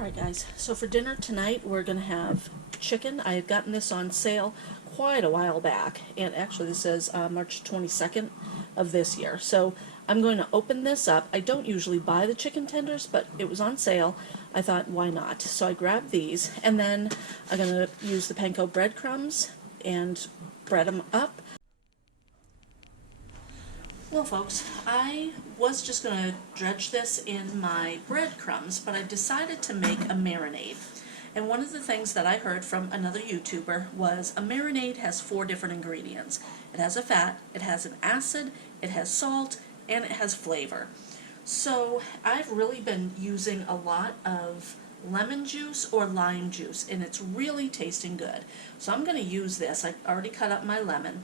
Alright guys, so for dinner tonight we're going to have chicken. I had gotten this on sale quite a while back, and actually this says March 22nd of this year. So I'm going to open this up. I don't usually buy the chicken tenders, but it was on sale. I thought, why not? So I grabbed these, and then I'm going to use the panko breadcrumbs and bread them up. Well folks, I was just going to dredge this in my breadcrumbs, but I decided to make a marinade. And one of the things that I heard from another YouTuber was a marinade has 4 different ingredients. It has a fat, it has an acid, it has salt, and it has flavor. So I've really been using a lot of lemon juice or lime juice, and it's really tasting good. So I'm going to use this. I already cut up my lemon.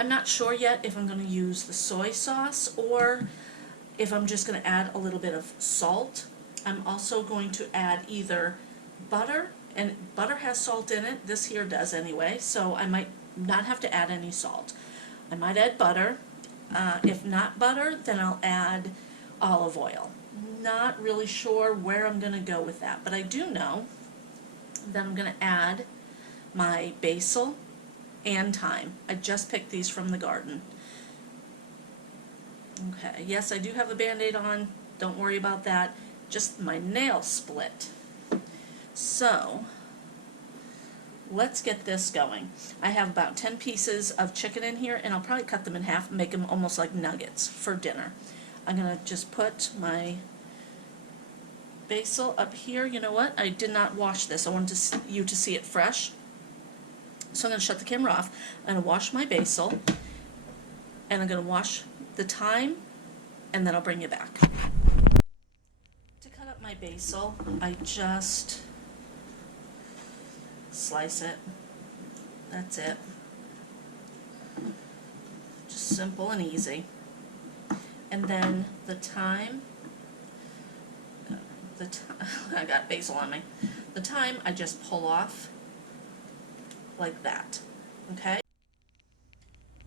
I'm not sure yet if I'm going to use the soy sauce or if I'm just going to add a little bit of salt. I'm also going to add either butter, and butter has salt in it. This here does anyway, so I might not have to add any salt. I might add butter. If not butter, then I'll add olive oil. Not really sure where I'm going to go with that, but I do know that I'm going to add my basil and thyme. I just picked these from the garden. Okay, yes, I do have a band-aid on. Don't worry about that. Just my nail split. So let's get this going. I have about 10 pieces of chicken in here, and I'll probably cut them in half and make them almost like nuggets for dinner. I'm going to just put my basil up here. You know what? I did not wash this. I wanted you to see it fresh. So I'm going to shut the camera off. I'm going to wash my basil, and I'm going to wash the thyme, and then I'll bring you back. To cut up my basil, I just slice it. That's it. Just simple and easy. And then the thyme, I got basil on me. The thyme I just pull off like that, okay?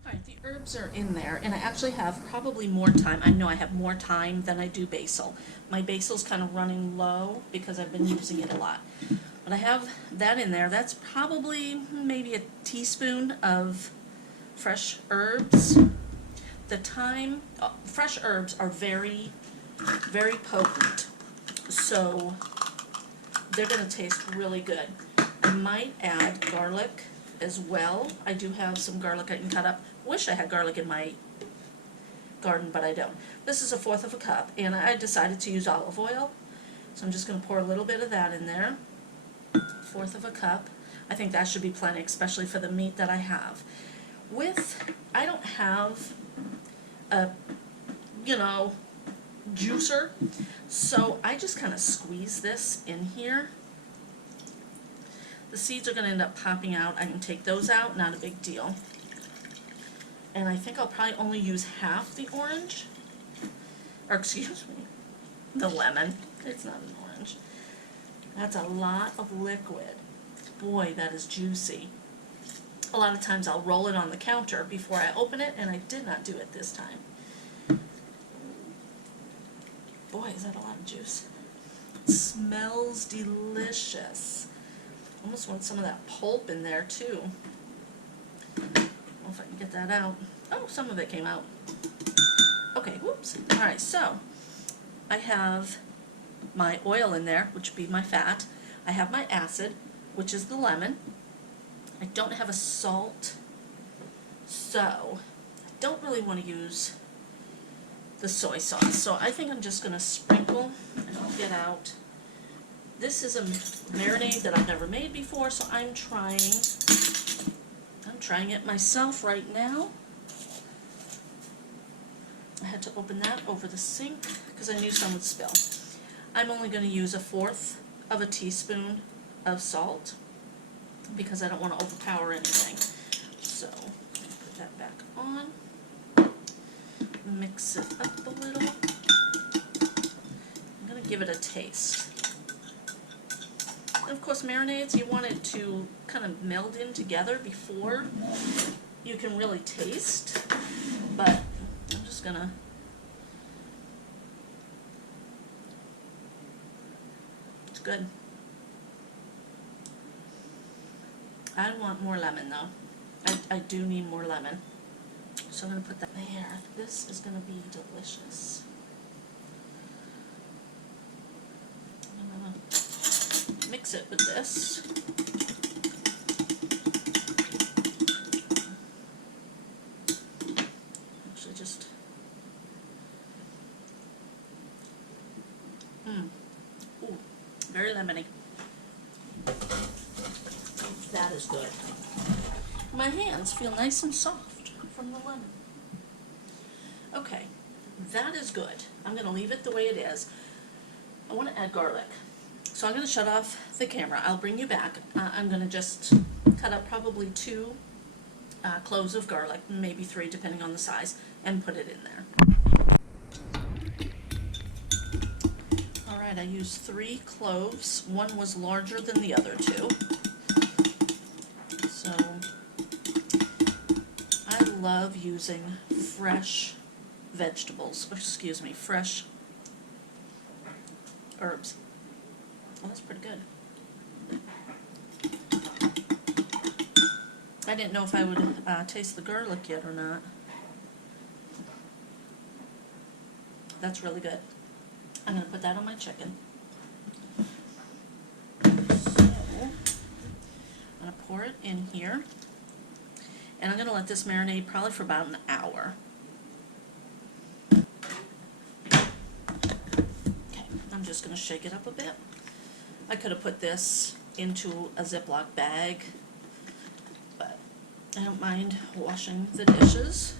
Alright, the herbs are in there, and I actually have probably more thyme. I know I have more thyme than I do basil. My basil's kind of running low because I've been using it a lot. But I have that in there. That's probably maybe a teaspoon of fresh herbs. The thyme, fresh herbs are very, very potent, so they're going to taste really good. I might add garlic as well. I do have some garlic I can cut up. Wish I had garlic in my garden, but I don't. This is 1/4 of a cup, and I decided to use olive oil, so I'm just going to pour a little bit of that in there. 1/4 of a cup. I think that should be plenty, especially for the meat that I have. I don't have a, juicer, so I just kind of squeeze this in here. The seeds are going to end up popping out. I can take those out, not a big deal. And I think I'll probably only use half the orange, or excuse me, the lemon. It's not an orange. That's a lot of liquid. Boy, that is juicy. A lot of times I'll roll it on the counter before I open it, and I did not do it this time. Boy, is that a lot of juice. It smells delicious. Almost want some of that pulp in there too. I don't know if I can get that out. Oh, some of it came out. Okay, whoops. Alright, so I have my oil in there, which would be my fat. I have my acid, which is the lemon. I don't have a salt, so I don't really want to use the soy sauce. So I think I'm just going to sprinkle and I'll get out. This is a marinade that I've never made before, so I'm trying it myself right now. I had to open that over the sink because I knew some would spill. I'm only going to use 1/4 of a teaspoon of salt because I don't want to overpower anything. So put that back on. Mix it up a little. I'm going to give it a taste. And of course, marinades, you want it to kind of meld in together before you can really taste. But I'm just going to good. I want more lemon though. I do need more lemon. So I'm going to put that there. This is going to be delicious. I'm going to mix it with this. Actually just... Ooh, very lemony. That is good. My hands feel nice and soft from the lemon. Okay, that is good. I'm going to leave it the way it is. I want to add garlic. So I'm going to shut off the camera. I'll bring you back. I'm going to just cut up probably 2 cloves of garlic, maybe 3 depending on the size, and put it in there. Alright, I used 3 cloves. One was larger than the other 2. So I love using fresh vegetables, excuse me, fresh herbs. Well, that's pretty good. I didn't know if I would taste the garlic yet or not. That's really good. I'm going to put that on my chicken. So, I'm going to pour it in here. And I'm going to let this marinate probably for about an hour. Okay, I'm just going to shake it up a bit. I could have put this into a Ziploc bag, but I don't mind washing the dishes.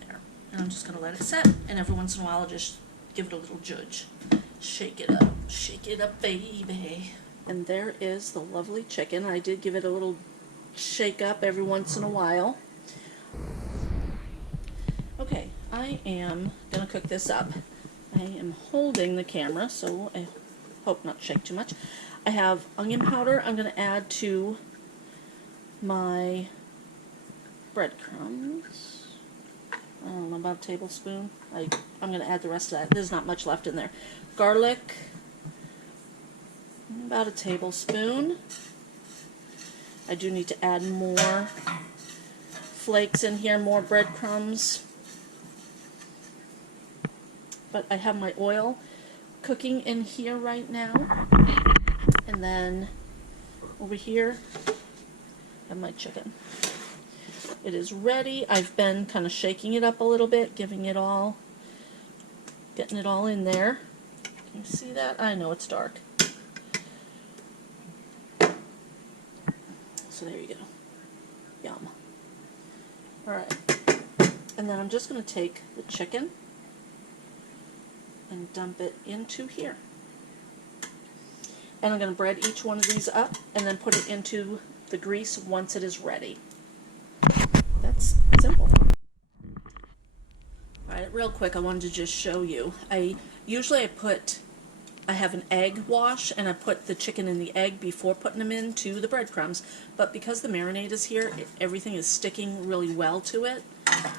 There. And I'm just going to let it set, and every once in a while I'll just give it a little judge. Shake it up, baby. And there is the lovely chicken. I did give it a little shake up every once in a while. Okay, I am going to cook this up. I am holding the camera, so I hope not to shake too much. I have onion powder I'm going to add to my breadcrumbs. I don't know, about a tablespoon. I'm going to add the rest of that. There's not much left in there. Garlic, about a tablespoon. I do need to add more flakes in here, more breadcrumbs. But I have my oil cooking in here right now. And then over here, I have my chicken. It is ready. I've been kind of shaking it up a little bit, getting it all in there. Can you see that? I know it's dark. So there you go. Yum. Alright. And then I'm just going to take the chicken and dump it into here. And I'm going to bread each one of these up and then put it into the grease once it is ready. That's simple. Alright, real quick, I wanted to just show you. Usually I have an egg wash and I put the chicken in the egg before putting them into the breadcrumbs, but because the marinade is here, everything is sticking really well to it,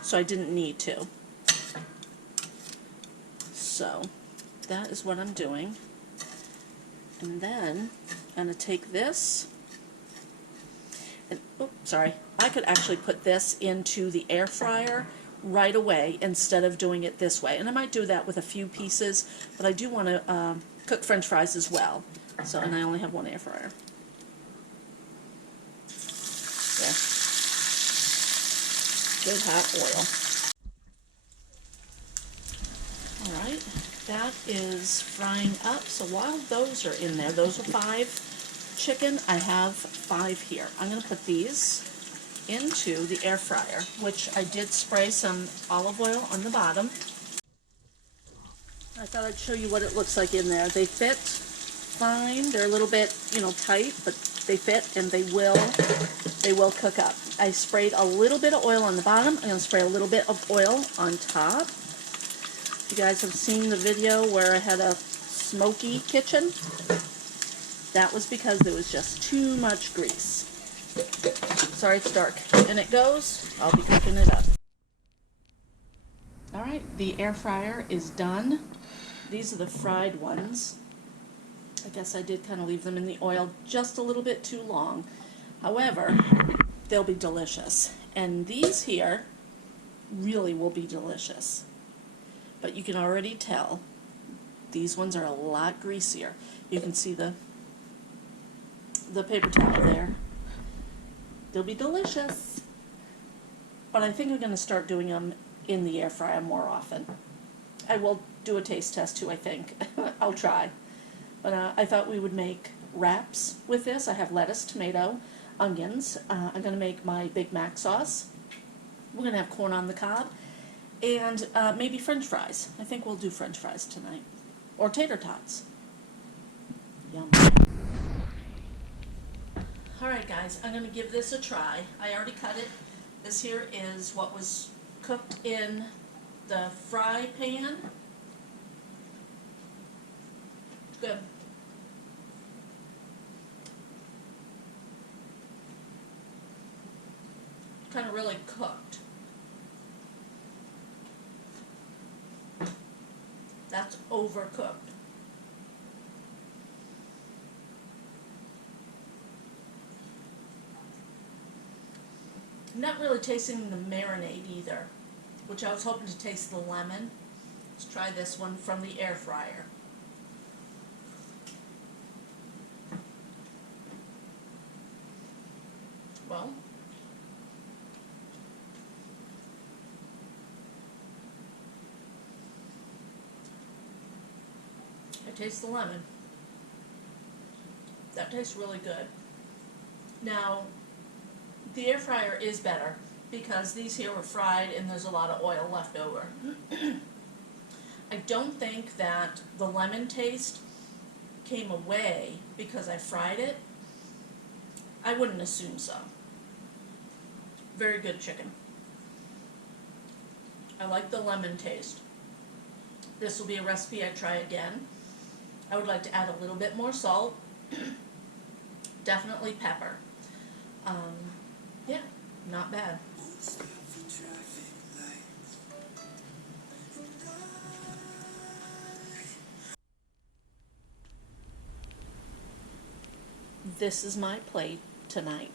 so I didn't need to. So that is what I'm doing. And then I'm going to take this and, oh, sorry, I could actually put this into the air fryer right away instead of doing it this way. And I might do that with a few pieces, but I do want to cook French fries as well. So, and I only have one air fryer. There. Good hot oil. Alright, that is frying up. So while those are in there, those are 5 chicken. I have 5 here. I'm going to put these into the air fryer, which I did spray some olive oil on the bottom. I thought I'd show you what it looks like in there. They fit fine. They're a little bit, tight, but they fit and they will cook up. I sprayed a little bit of oil on the bottom. I'm going to spray a little bit of oil on top. You guys have seen the video where I had a smoky kitchen. That was because there was just too much grease. Sorry, it's dark. And it goes. I'll be cooking it up. Alright, the air fryer is done. These are the fried ones. I guess I did kind of leave them in the oil just a little bit too long. However, they'll be delicious. And these here really will be delicious. But you can already tell these ones are a lot greasier. You can see the paper towel there. They'll be delicious. But I think I'm going to start doing them in the air fryer more often. I will do a taste test too, I think. I'll try. But I thought we would make wraps with this. I have lettuce, tomato, onions. I'm going to make my Big Mac sauce. We're going to have corn on the cob. And maybe French fries. I think we'll do French fries tonight. Or tater tots. Yum. Alright guys, I'm going to give this a try. I already cut it. This here is what was cooked in the fry pan. Good. Kind of really cooked. That's overcooked. I'm not really tasting the marinade either, which I was hoping to taste the lemon. Let's try this one from the air fryer. Well, I taste the lemon. That tastes really good. Now, the air fryer is better because these here were fried and there's a lot of oil left over. I don't think that the lemon taste came away because I fried it. I wouldn't assume so. Very good chicken. I like the lemon taste. This will be a recipe I try again. I would like to add a little bit more salt. Definitely pepper. Yeah, not bad. This is my plate tonight.